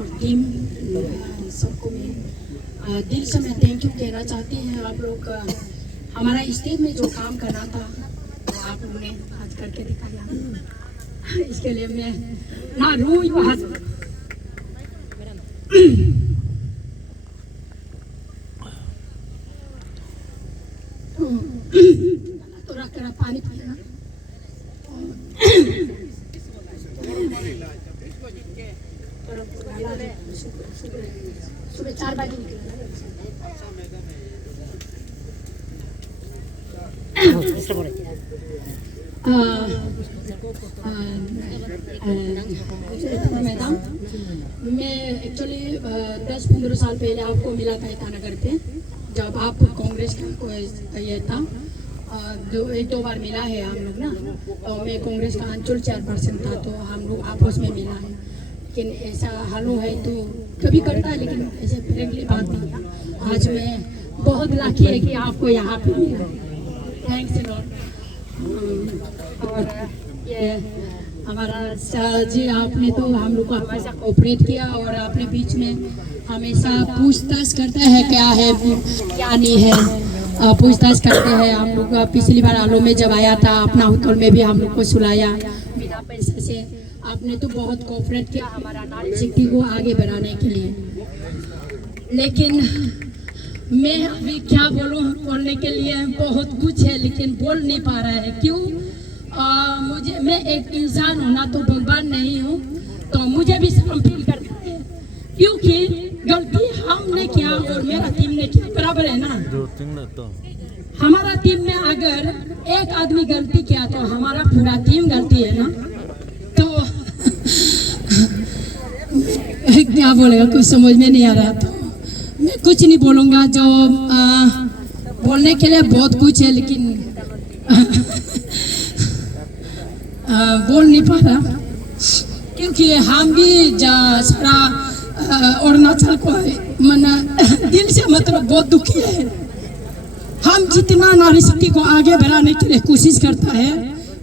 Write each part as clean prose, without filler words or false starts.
और टीम सबको मैं दिल से मैं थैंक यू कहना चाहती हैं। आप लोग हमारा स्टेज में जो काम करना था वो आप लोगों ने आज करके दिखाया, इसके लिए मैं ना रू तो रख कर पानी पिएगा। सुबह 4 बजे मैडम, मैं एक्चुअली 10-15 साल पहले आपको मिला था ईटानगर पे, जब आप कांग्रेस का ये था। जो 1-2 बार मिला है हम लोग ना, तो मैं कांग्रेस का अंचल चेयरपर्सन था, तो हम लोग आपस में मिला है। लेकिन ऐसा हालू है तो कभी करता है, लेकिन ऐसे फ्रेंकली बात नहीं। आज मैं बहुत लकी है कि आपको यहाँ पे मिला। Thanks Lord. और ये हमारा जी, आपने तो हम लोग को हमेशा कोऑपरेट किया और आपने बीच में हमेशा पूछताछ करता है क्या है क्या नहीं है, पूछताछ करते हैं। हम लोग पिछली बार आलो में जब आया था, अपना होटल में भी हम लोग को सुलाया बिना पैसे से। आपने तो बहुत कोऑपरेट किया हमारा नारी शक्ति को आगे बढ़ाने के लिए। लेकिन मैं अभी क्या बोलूँ, बोलने के लिए बहुत कुछ है लेकिन बोल नहीं पा रहा है। क्यों? मैं एक इंसान हूँ ना, तो भगवान नहीं हूँ, तो मुझे भी शर्म फील करता है, क्योंकि गलती हमने किया और मेरा टीम ने किया, बराबर है ना। हमारा टीम में अगर एक आदमी गलती किया तो हमारा पूरा टीम गलती है ना। तो क्या बोलेगा, कुछ समझ में नहीं आ रहा, तो मैं कुछ नहीं बोलूँगा। जो बोलने के लिए बहुत कुछ है लेकिन बोल नहीं पा रहा, क्योंकि हम भी सारा अरुणाचल को मना दिल से मतलब बहुत दुखी है। हम जितना नारी शक्ति को आगे बढ़ाने के लिए कोशिश करता है,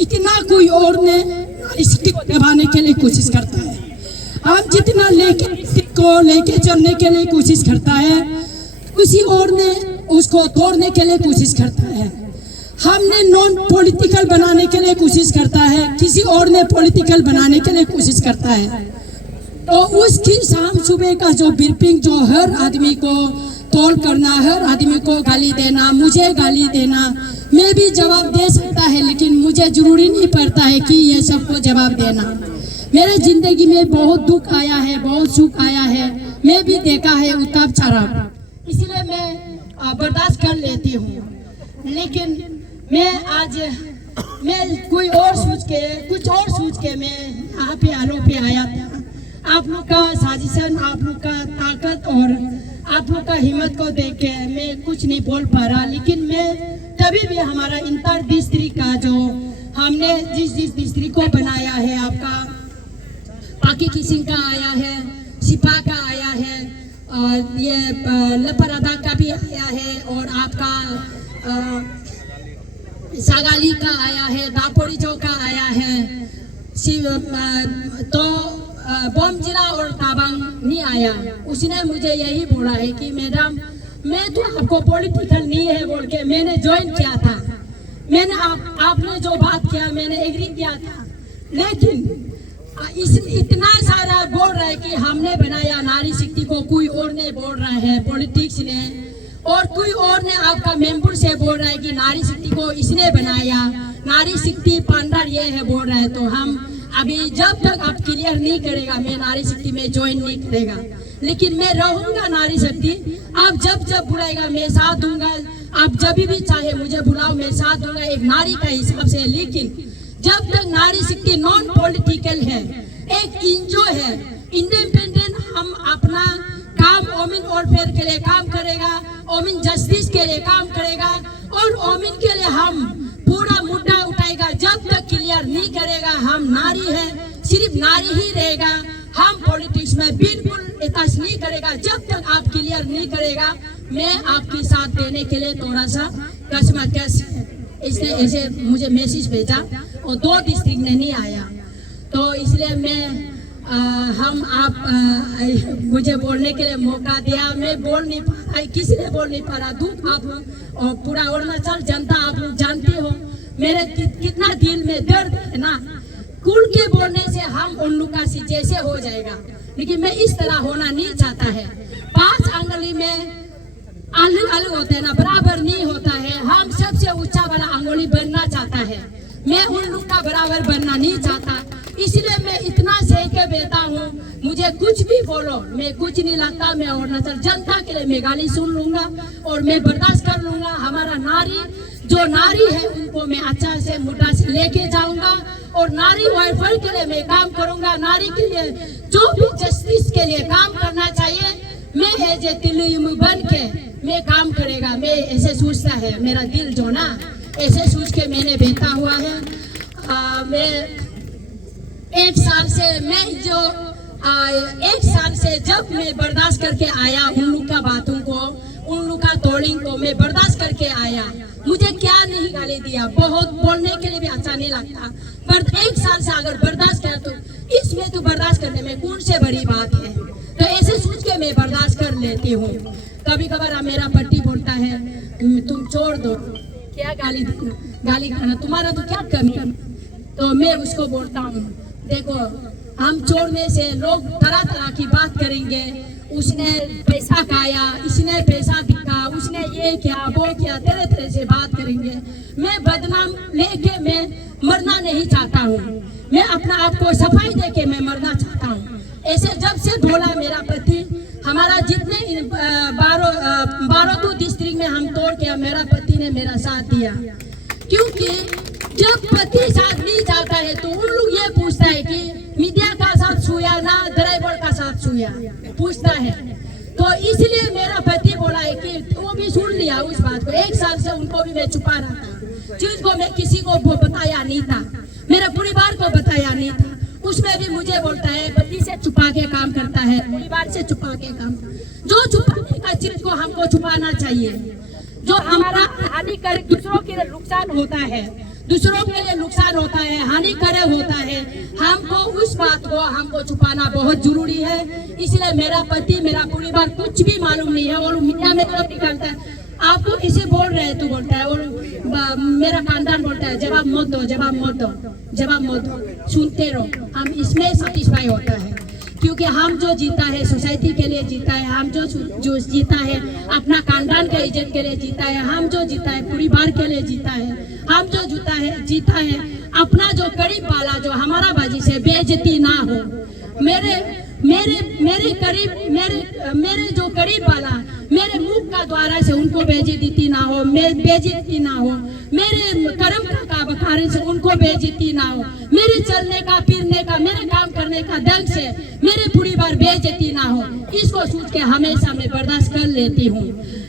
इतना कोई और ने नारी शक्ति को दबाने के लिए कोशिश करता है। हम जितना लेके चलने के लिए कोशिश करता है, किसी और ने उसको तोड़ने के लिए कोशिश करता है। हमने नॉन पॉलिटिकल बनाने के लिए कोशिश करता है, किसी और ने पॉलिटिकल बनाने के लिए कोशिश करता है। तो उसकी शाम सुबह का जो ब्रीफिंग, जो हर आदमी को तोल करना, हर आदमी को गाली देना, मुझे गाली देना, मैं भी जवाब दे सकता है, लेकिन मुझे जरूरी नहीं पड़ता है कि ये सबको जवाब देना। मेरे जिंदगी में बहुत दुख आया है, बहुत सुख आया है, मैं भी देखा है उतार चढ़ाव, इसलिए मैं बर्दाश्त कर लेती हूँ। लेकिन मैं कोई और सोच के, कुछ और सोच के मैं यहाँ पे आलो पे आया था। आप लोग का साजिशन, आप लोग का ताकत और आप लोग का हिम्मत को देख के मैं कुछ नहीं बोल पा रहा। लेकिन मैं तभी भी हमारा इंटर डिस्ट्रिक्ट का जो हमने जिस डिस्ट्रिक्ट को बनाया है, आपका पाकी किसिंग का आया है, सिपा का आया है, और ये लपरादा का भी आया है, और आपका सागाली का आया है, दापोड़ी चौक का आया है, तो बोमजिला और ताबांग नहीं आया। उसने मुझे यही बोला है कि मैडम, मैं तो आपको पॉलिटिकल नहीं है बोल के मैंने ज्वाइन किया था, मैंने आपने जो बात किया मैंने एग्री किया था। लेकिन इतना सारा बोल रहा है कि हमने बनाया नारी शक्ति को, कोई और ने बोल रहा है पॉलिटिक्स ने, और कोई और ने आपका मेंबर से बोल रहा है कि नारी शक्ति को इसने बनाया, नारी शक्ति पांडर ये है बोल रहा है। तो हम अभी जब तक आप क्लियर नहीं करेगा, मैं नारी शक्ति में ज्वाइन नहीं करेगा। लेकिन मैं रहूंगा नारी शक्ति, आप जब जब बुलाएगा मैं साथ दूंगा, आप जब भी चाहे मुझे बुलाओ मैं साथ दूंगा एक नारी का हिसाब से। लेकिन जब तक नारी शक्ति नॉन पॉलिटिकल है, एक इंजो है, इंडिपेंडेंट, हम अपना काम वोमेन वेलफेयर के लिए काम करेगा, वोमेन जस्टिस के लिए काम करेगा, और वोमेन के लिए हम पूरा मुद्दा उठाएगा। जब तक क्लियर नहीं करेगा, हम नारी है, सिर्फ नारी ही रहेगा, हम पॉलिटिक्स में बिल्कुल अटैच नहीं करेगा। जब तक आप क्लियर नहीं करेगा, मैं आपके साथ देने के लिए थोड़ा सा कसमकस है। इसने ऐसे मुझे मैसेज भेजा और 2 डिस्ट्रिक्ट ने नहीं आया, तो इसलिए मैं हम आप मुझे बोलने के लिए मौका दिया। मैं बोल नहीं पा रहा, किसी ने बोल नहीं पा रहा। दुख आप और पूरा अरुणाचल जनता आप लोग जानते हो मेरे कितना दिल में दर्द है ना। कुल के बोलने से हम उन लोग का जैसे हो जाएगा, लेकिन मैं इस तरह होना नहीं चाहता है। 5 अंगुली में अलग अलग होते हैं ना, बराबर नहीं होता है। हम सबसे ऊंचा वाला अंगुली बनना चाहता है, मैं उन लोग का बराबर बनना नहीं चाहता। इसलिए मैं इतना सह के बेटा हूँ, मुझे कुछ भी बोलो, मैं कुछ नहीं लगता। मैं अरुणाचल जनता के लिए मैं गाली सुन लूंगा और मैं बर्दाश्त कर लूंगा। हमारा नारी जो नारी है उनको मैं अच्छा से मुद्दा से लेके जाऊंगा और नारी वेलफेयर के लिए मैं काम करूंगा। नारी के लिए जो भी जस्टिस के लिए काम करना चाहिए, मैं एज ए तिल्लू बन के मैं काम करेगा। मैं ऐसे सोचता है, मेरा दिल जो ना ऐसे सोच के मैंने बेटा हुआ है। मैं 1 साल से मैं जो 1 साल से जब मैं बर्दाश्त करके आया उन लोग का बातों को, उन लोग का तोड़िंग को मैं बर्दाश्त करके आया। मुझे क्या नहीं गाली दिया, बहुत बोलने के लिए भी अच्छा नहीं लगता, पर 1 साल से अगर बर्दाश्त कर तो इसमें तो बर्दाश्त करने में कौन से बड़ी बात है। तो ऐसे सोच के मैं बर्दाश्त कर लेती हूँ। कभी कभार मेरा पति बोलता है तुम छोड़ दो, क्या गाली खाना, तुम्हारा तो क्या कमी है। तो मैं उसको बोलता हूँ देखो, हम छोड़ने से लोग तरह तरह की बात करेंगे। उसने पैसा खाया, इसने पैसा बिका, उसने ये किया वो किया, तरह तरह से बात करेंगे। मैं बदनाम लेके मैं मरना नहीं चाहता हूँ, मैं अपना आप को सफाई देके मैं मरना चाहता हूँ। ऐसे जब से बोला मेरा पति, हमारा जितने 12 डिस्ट्रिक्ट में हम तोड़ के मेरा पति ने मेरा साथ दिया। क्योंकि जब पति साथ नहीं जाता है तो उन लोग ये पूछता है कि मीडिया का साथ छुया ना ड्राइवर का साथ छुया, पूछता है। तो इसलिए मेरा पति बोला है कि वो भी सुन लिया उस बात को। 1 साल से उनको भी मैं छुपा रहा था, चीज को मैं किसी को बताया नहीं था, मेरे परिवार को बताया नहीं था। उसमें भी मुझे बोलता है पति से छुपा के काम करता है, परिवार से छुपा के काम। जो छुपाने का चीज को हमको छुपाना चाहिए, जो हमारा हानिकारक दूसरों के लिए नुकसान होता है, दूसरों के लिए नुकसान होता है, हानिकारक होता है, हमको उस बात को हमको छुपाना बहुत जरूरी है। इसलिए मेरा पति मेरा परिवार कुछ भी मालूम नहीं है। और मीडिया में तो निकलता है आपको इसे बोल रहे हैं, तू बोलता है। और मेरा खानदान बोलता है जवाब मत दो, जवाब मत दो, जवाब मत दो, सुनते रहो। हम इसमें सेटिस्फाई होता है क्योंकि हम जो जीता है सोसाइटी के लिए जीता है, हम जो जीता है अपना खानदान के इज्जत के लिए जीता है, हम जो जीता है परिवार के लिए जीता है, हम जो जीता है अपना जो करीब वाला जो हमारा बाजी से बेइज्जती ना हो। मेरे जो करीब वाला मेरे मुख का द्वारा से उनको बेइज्जती ना हो, बेइज्जती ना हो, मेरे कर्म का बखारे से उनको बेइज्जती ना हो, मेरे चलने का फिरने का मेरे काम करने का ढंग से मेरे परिवार बेइज्जती ना हो। इसको सोच के हमेशा मैं बर्दाश्त कर लेती हूँ।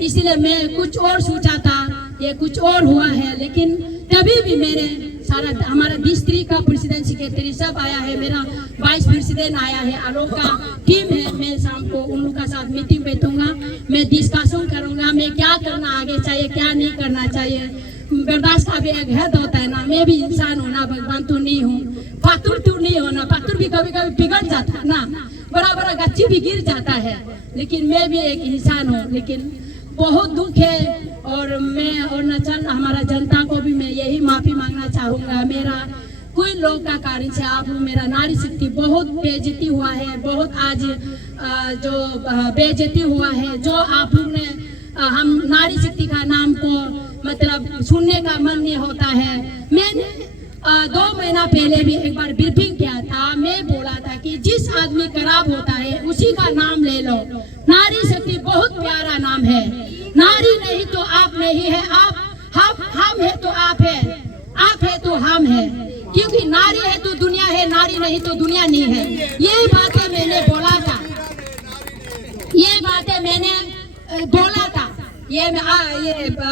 इसलिए मैं कुछ और सोचा था, ये कुछ और हुआ है। लेकिन तभी भी मेरे सारा हमारा डिस्ट्रिक्ट का प्रेसिडेंट सेक्रेटरी सब आया है, मेरा वाइस प्रेसिडेंट आया है, आलोक का टीम है। मैं शाम को उन लोगों का साथ मीटिंग बैठूंगा, मैं डिस्कशन करूंगा, मैं क्या करना आगे चाहिए क्या नहीं करना चाहिए। बर्दाश्त का भी एक हद होता है ना, मैं भी इंसान हूँ ना, भगवान तो नहीं हूँ, पाथर तो नहीं हो ना, पाथर भी कभी कभी पिघल जाता है ना, बड़ा बड़ा गच्ची भी गिर जाता है, लेकिन मैं भी एक इंसान हूँ। लेकिन बहुत दुख है और मैं अरुणाचल हमारा जनता को भी मैं यही माफी मांगना चाहूँगा। मेरा कोई लोग का कारण से आप लोग मेरा नारी शक्ति बहुत बेइज्जती हुआ है, बहुत आज जो बेइज्जती हुआ है, जो आप लोग ने हम नारी शक्ति का नाम को मतलब सुनने का मन नहीं होता है। मैंने 2 महीना पहले भी एक बार ब्रीफिंग किया था, मैं बोला था कि जिस आदमी खराब होता है उसी का नाम ले लो। नारी शक्ति बहुत प्यारा नाम है, नारी नहीं तो आप नहीं है, हम है तो आप है, आप है तो हम है, क्योंकि नारी है तो दुनिया है, नारी नहीं तो दुनिया नहीं है। ये बातें मैंने बोला था, ये बातें मैंने बोला था, ये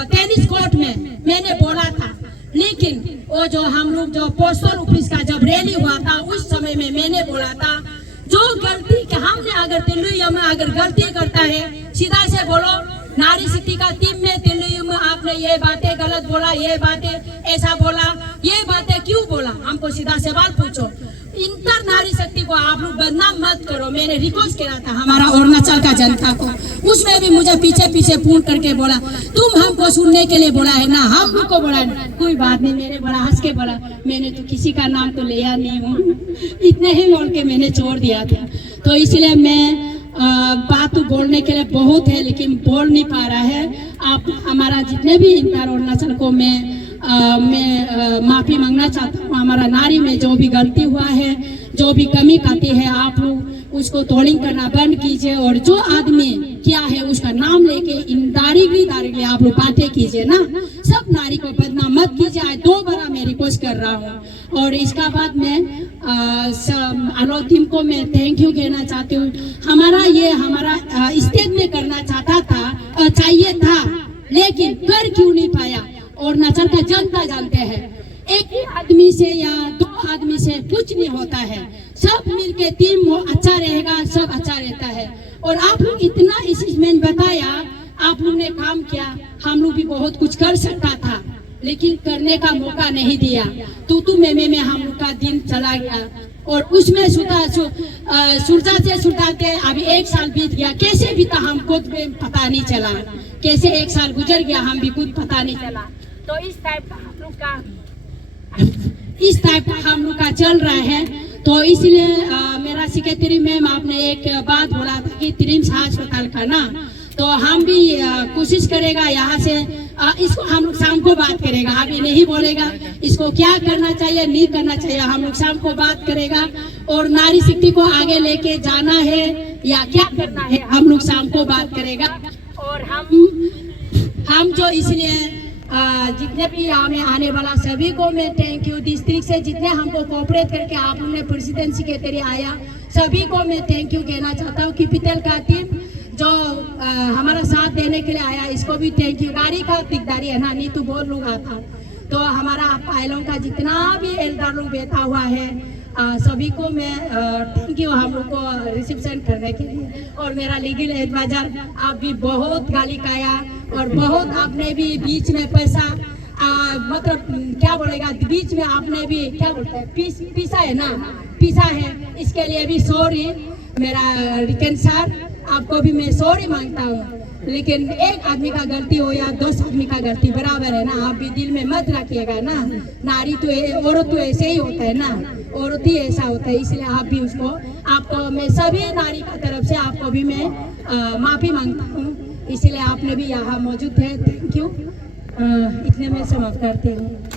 टेनिस कोर्ट में मैंने बोला था। लेकिन वो जो हम लोग जो पोस्टल ऑफिस का जब रैली हुआ था उस समय में मैंने बोला था जो गलती के हमने अगर तिल्लू में अगर गलती करता है सीधा से बोलो। नारी शक्ति का टीम में तिल्लू में आपने ये बातें गलत बोला, ये बातें ऐसा बोला, ये बातें क्यों बोला, हमको सीधा सवाल पूछो। इंटर नारी शक्ति को आप लोग बदनाम मत करो। मैंने रिक्वेस्ट किया था हमारा अरुणाचल का जनता को, उसमें भी मुझे पीछे पीछे फोन करके बोला तुम हमको सुनने के लिए बोला है ना, हम तुमको बोला है। कोई बात नहीं, मेरे बड़ा हंस के बोला मैंने तो किसी का नाम तो लिया नहीं हूँ, इतने ही बोल के मैंने छोड़ दिया था। तो इसलिए मैं बात तो बोलने के लिए बहुत है लेकिन बोल नहीं पा रहा है। आप हमारा जितने भी इंटर अरुणाचल को मैं माफ़ी मांगना चाहता हूँ। हमारा नारी में जो भी गलती हुआ है, जो भी कमी काती है, आप लोग उसको तोड़िंग करना बंद कीजिए और जो आदमी क्या है उसका नाम लेके इन दारिगली आप लोग बातें कीजिए ना। सब नारी को बदनाम मत कीजिए, 2 बार मैं रिक्वेस्ट कर रहा हूँ। और इसका बाद मैं आलो टीम को मैं थैंक यू कहना चाहती हूँ। हमारा स्टेज में करना चाहता था, चाहिए था, लेकिन कर क्यों नहीं पाया। और अरुणाचल का जनता जानते हैं एक ही आदमी से या 2 आदमी से कुछ नहीं होता है, सब मिलके टीम अच्छा रहेगा, सब अच्छा रहता है। और आप लोग इतना अचीवमेंट बताया, आप लोग ने काम किया, हम लोग भी बहुत कुछ कर सकता था लेकिन करने का मौका नहीं दिया। तू में हम लोग का दिन चला गया और उसमें सुरजा से सुटाते अभी 1 साल बीत गया। कैसे बीता हमको पता नहीं चला, कैसे 1 साल गुजर गया हम भी खुद पता नहीं चला। तो इस टाइप का हम लोग का चल रहा है। तो इसलिए मेरा सेक्रेटरी मैम आपने एक बात बोला था कि त्रिम्स अस्पताल का ना, तो हम भी कोशिश करेगा यहाँ से इसको हम लोग शाम को बात करेगा, अभी नहीं बोलेगा इसको क्या करना चाहिए नहीं करना चाहिए, हम लोग शाम को बात करेगा। और नारी शक्ति को आगे लेके जाना है या क्या करना है हम लोग शाम को बात करेगा। और हम जो इसलिए जितने भी यहाँ में आने वाला सभी को मैं थैंक यू। डिस्ट्रिक्ट से जितने हमको कोऑपरेट करके आप लोगों ने प्रेसिडेंट सेक्रेटरी आया, सभी को मैं थैंक यू कहना चाहता हूँ। कैपिटल का टीम जो हमारा साथ देने के लिए आया, इसको भी थैंक यू। गाड़ी का दिकदारी है ना, नहीं तो बहुत लोग आता। तो हमारा पायलों का जितना भी एल्डर लोग बैठा हुआ है, सभी को मैं थैंक यू हम लोग को रिसेप्शन करने के लिए। और मेरा लीगल एडवाइजर आप भी बहुत गाली खाया और बहुत आपने भी बीच में पैसा मतलब क्या बोलेगा, बीच में आपने भी क्या बोलते हैं पीसा है ना, पीसा है, इसके लिए भी सॉरी। मेरा रिकन सर आपको भी मैं सॉरी मांगता हूँ। लेकिन एक आदमी का गलती हो या 10 आदमी का गलती बराबर है ना, आप भी दिल में मत रखिएगा ना। नारी तो औरत तो ऐसे ही होता है ना, औरत ही ऐसा होता है, इसलिए आप भी उसको आपको मैं सभी नारी की तरफ से आपको भी मैं माफ़ी मांगता हूँ। इसलिए आपने भी यहाँ मौजूद है, थैंक यू। इतने में समाप्त करते हूँ।